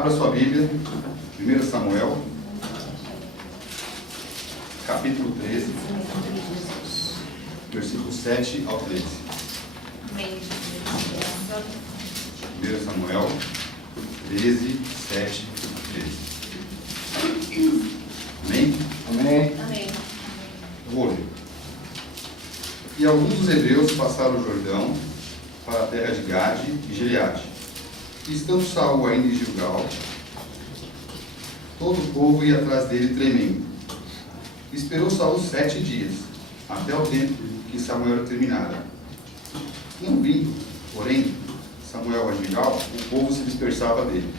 Abra sua Bíblia, 1 Samuel, capítulo 13, versículo 7 ao 13. 1 Samuel 13, 7 a 13. Amém? Amém. Amém. Eu vou ler. E alguns dos hebreus passaram o Jordão para a terra de Gade e Gileade. E estando Saul ainda em Gilgal, todo o povo ia atrás dele tremendo. Esperou Saul 7 dias, até o tempo que Samuel terminara. Não vindo, porém, Samuel a Gilgal, o povo se dispersava dele.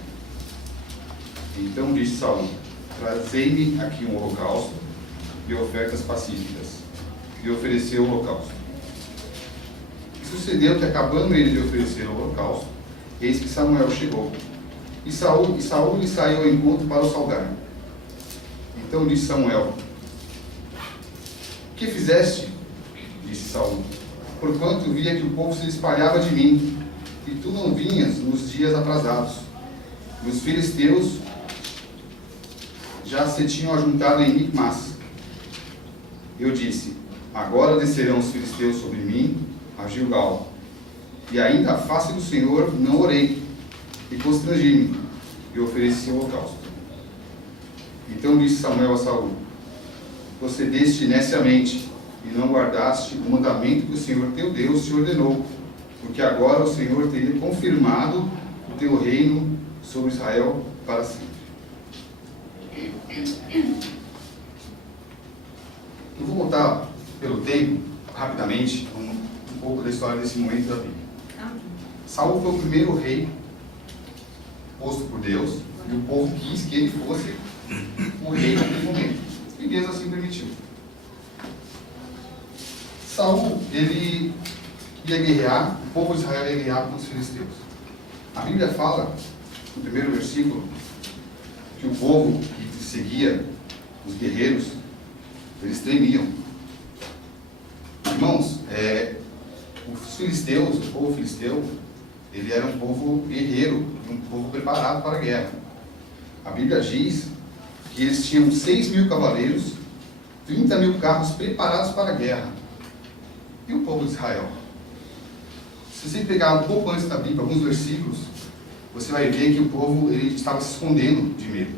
Então disse Saul: trazei-me aqui um holocausto e ofertas pacíficas. E ofereceu o holocausto. E sucedeu que, acabando ele de oferecer o holocausto, eis que Samuel chegou. E Saul lhe saiu ao encontro para o saudar. Então disse Samuel: que fizeste? Disse Saul: porquanto via que o povo se espalhava de mim, e tu não vinhas nos dias atrasados. E os filisteus já se tinham ajuntado em Micmas. Eu disse: agora descerão os filisteus sobre mim a Gilgal. E ainda à face do Senhor não orei, e constrangi-me, e ofereci o holocausto. Então disse Samuel a Saul: procedeste neciamente, e não guardaste o mandamento que o Senhor teu Deus te ordenou, porque agora o Senhor teria confirmado o teu reino sobre Israel para sempre. Eu vou voltar pelo tempo, rapidamente, um pouco da história desse momento da Bíblia. Saul foi o primeiro rei posto por Deus, e o povo quis que ele fosse o rei naquele momento. E Deus assim permitiu. Saul, ele ia guerrear, o povo de Israel ia guerrear contra os filisteus. A Bíblia fala, no primeiro versículo, que o povo que seguia os guerreiros, eles tremiam. Irmãos, os filisteus, o povo filisteu, ele era um povo guerreiro, um povo preparado para a guerra. A Bíblia diz que eles tinham 6.000 cavaleiros, 30.000 carros preparados para a guerra. E o povo de Israel? Se você pegar um pouco antes da Bíblia, alguns versículos, você vai ver que o povo ele estava se escondendo de medo.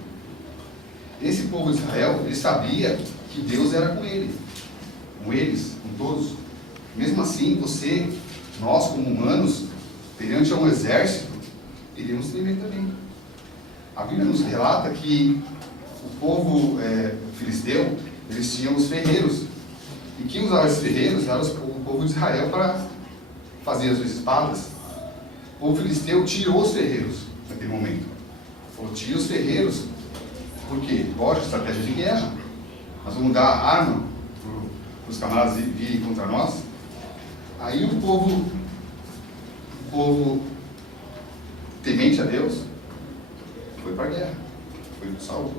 Esse povo de Israel, ele sabia que Deus era com ele, com eles, com todos. Mesmo assim, nós como humanos, perante a um exército, iríamos tremer também. A Bíblia nos relata que o povo filisteu, eles tinham os ferreiros. E quem usava esses ferreiros era o povo de Israel para fazer as suas espadas. O povo filisteu tirou os ferreiros naquele momento. Falou: tira os ferreiros. Por quê? Lógico, estratégia de guerra. Nós vamos dar arma para os camaradas virem contra nós. Aí o povo temente a Deus foi para a guerra, foi para Saul.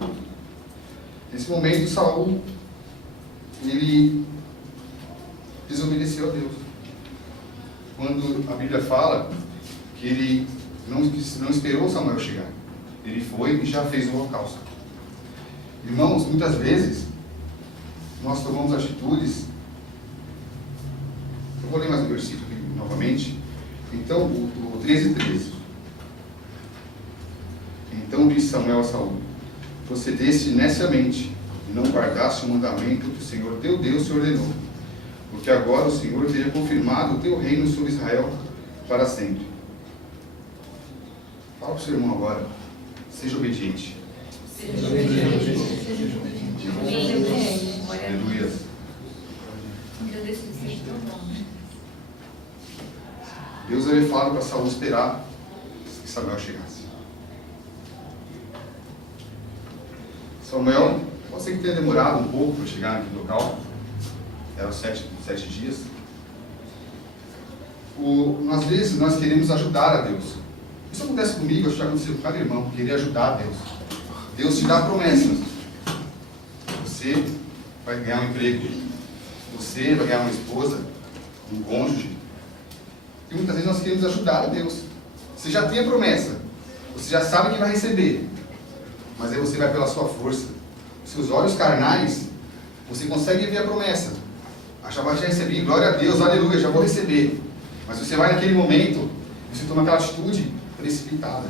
Nesse momento, Saul ele desobedeceu a Deus. Quando a Bíblia fala que ele não esperou Samuel chegar, ele foi e já fez o holocausto. Irmãos, muitas vezes nós tomamos atitudes. Eu vou ler mais um versículo aqui novamente. Então, o 13:13. Então disse Samuel a Saul: procedeste neciamente, e não guardaste o mandamento que o Senhor teu Deus te ordenou, porque agora o Senhor teria confirmado o teu reino sobre Israel para sempre. Fala para o seu irmão agora: seja obediente. Seja obediente. Seja obediente. Aleluia. Deus havia falado para Saul esperar que Samuel chegasse. Samuel, pode ser que tenha demorado um pouco para chegar naquele local. Eram 7 dias. Às vezes nós queremos ajudar a Deus. Isso acontece comigo, acho que aconteceu com cada irmão, querer ajudar a Deus. Deus te dá promessas. Você vai ganhar um emprego. Você vai ganhar uma esposa, um cônjuge. E muitas vezes nós queremos ajudar a Deus. Você já tem a promessa. Você já sabe que vai receber, mas aí você vai pela sua força. Os seus olhos carnais, você consegue ver a promessa. Já vai receber, glória a Deus, aleluia, já vou receber. Mas você vai naquele momento, você toma aquela atitude precipitada.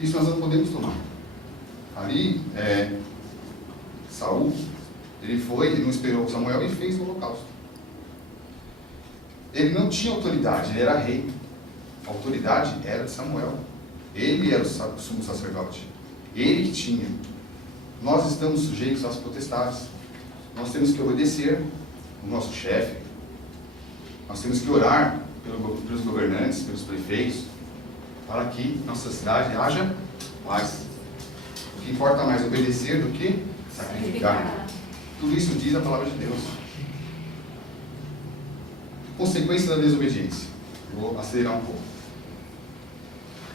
Isso nós não podemos tomar. Ali, Saul, ele não esperou Samuel e fez o holocausto. Ele não tinha autoridade, ele era rei. A autoridade era de Samuel. Ele era o sumo sacerdote. Ele que tinha. Nós estamos sujeitos às potestades. Nós temos que obedecer o nosso chefe. Nós temos que orar pelos governantes, pelos prefeitos, para que nossa cidade haja paz. O que importa mais obedecer do que sacrificar. Tudo isso diz a palavra de Deus. Consequência da desobediência. Eu vou acelerar um pouco.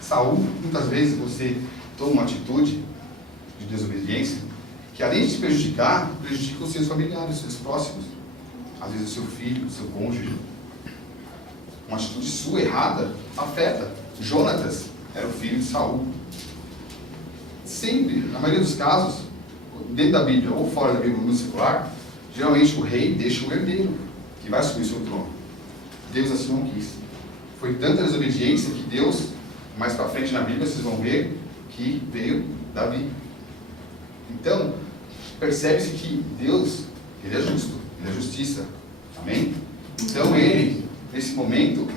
Saul, muitas vezes você toma uma atitude de desobediência que, além de te prejudicar, prejudica os seus familiares, os seus próximos. Às vezes o seu filho, o seu cônjuge. Uma atitude sua errada afeta. Jonatas era o filho de Saul. Sempre, na maioria dos casos, dentro da Bíblia ou fora da Bíblia, no secular, geralmente o rei deixa o herdeiro, que vai assumir seu trono. Deus assim não quis. Foi tanta desobediência que Deus, mais para frente na Bíblia, vocês vão ver que veio Davi. Então, percebe-se que Deus, ele é justo, ele é justiça. Amém? Então ele, nesse momento,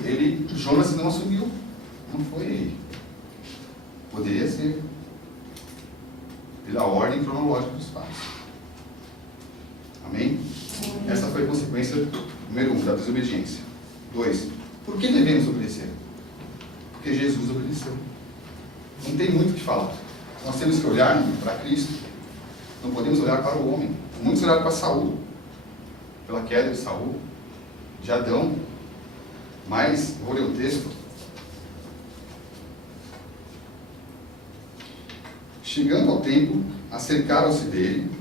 Jonas não assumiu. Não foi ele. Poderia ser. Pela ordem cronológica dos pais. Amém? Essa foi a consequência número 1 da desobediência. 2. Por que devemos obedecer? Porque Jesus obedeceu. Não tem muito o que falar. Nós temos que olhar para Cristo. Não podemos olhar para o homem. Muitos olharam para Saul, pela queda de Saul, de Adão. Mas, vou ler o texto. Chegando ao tempo, acercaram-se dele,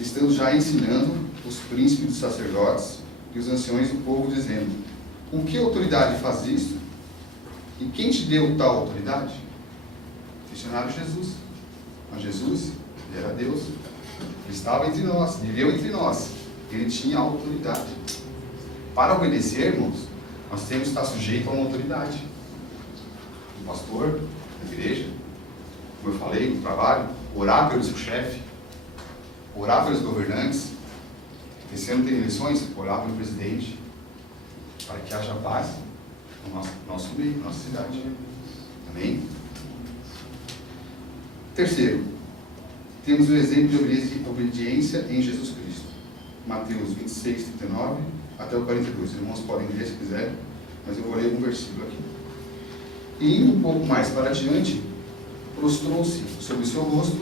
estando já ensinando os príncipes dos sacerdotes e os anciões do povo, dizendo: com que autoridade faz isto? E quem te deu tal autoridade? Questionaram Jesus. Mas Jesus, ele era Deus. Ele estava entre nós, viveu entre nós. Ele tinha autoridade. Para obedecermos, nós temos que estar sujeitos a uma autoridade. O pastor, a igreja, como eu falei, no trabalho, orar pelo seu chefe, orar pelos governantes. Esse ano tem eleições, orar pelo presidente, para que haja paz no nosso meio, na nossa cidade. Amém? Terceiro, temos o exemplo de obediência em Jesus Cristo. Mateus 26, 39 até o 42. Os irmãos podem ler se quiserem, mas eu vou ler um versículo aqui. E indo um pouco mais para adiante, prostrou-se sobre o seu rosto,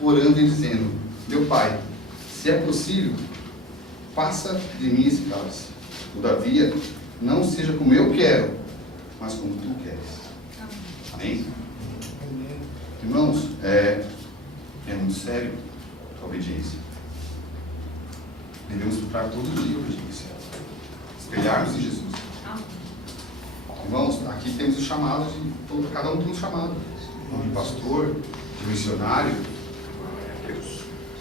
orando e dizendo: meu Pai, se é possível, passa de mim esse cálice. Todavia, não seja como eu quero, mas como tu queres. Amém? Irmãos, é muito sério a obediência. Devemos procurar todo dia a obediência. Espelharmos em Jesus. Irmãos, aqui temos o chamado cada um tem um chamado. De pastor, de missionário,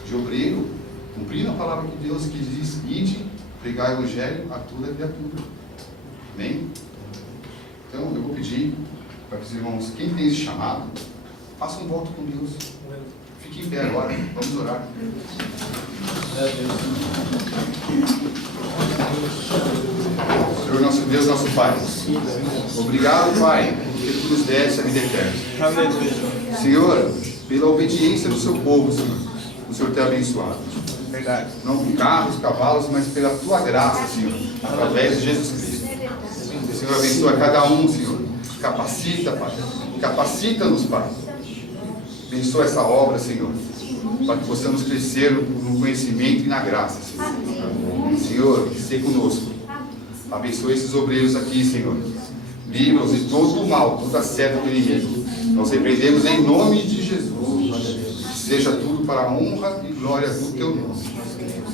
de obreiro, cumprindo a palavra de Deus que diz: ide, pregar o evangelho a toda criatura. Amém? Então eu vou pedir para que os irmãos, quem tem esse chamado, façam um voto com Deus. Fique em pé agora, vamos orar. Senhor nosso Deus, nosso Pai, obrigado, Pai, porque tu nos deste a vida eterna. Senhor, pela obediência do seu povo, Senhor, o Senhor tem abençoado. Verdade. Não com carros, cavalos, mas pela tua graça, Senhor, através de Jesus Cristo. O Senhor abençoa cada um, Senhor. Capacita, Pai. Capacita-nos, Pai. Abençoa essa obra, Senhor, para que possamos crescer no conhecimento e na graça, Senhor. Senhor, seja conosco. Abençoe esses obreiros aqui, Senhor. Livra-os de todo o mal, toda a seta do inimigo. Nós repreendemos em nome de Jesus. Seja tudo para a honra e glória do teu nome.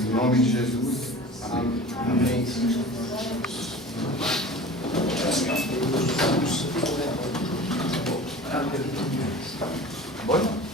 Em nome de Jesus. Amém. Amém. Amém. Bom?